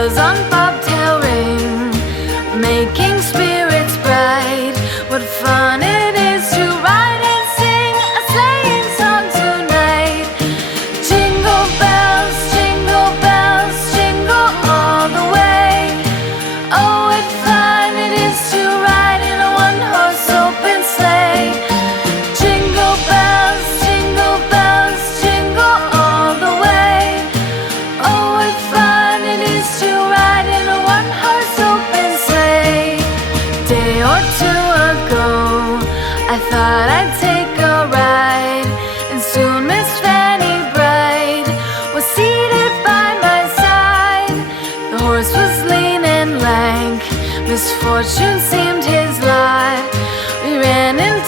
bells on bobtail ring, making spirits bright. What fun it is to ride and sing a sleighing song tonight. Jingle bells, jingle all the way. Oh, what fun it is to ride in a one-horse open sleigh. Jingle bells, jingle all the way. Oh, what fun it is to ride in a one-horse open sleigh. Day or two ago, I thought I'd take a ride, and soon Miss Fanny Bright was seated by my side. The horse was lean and lank, misfortune seemed his lot. We ran in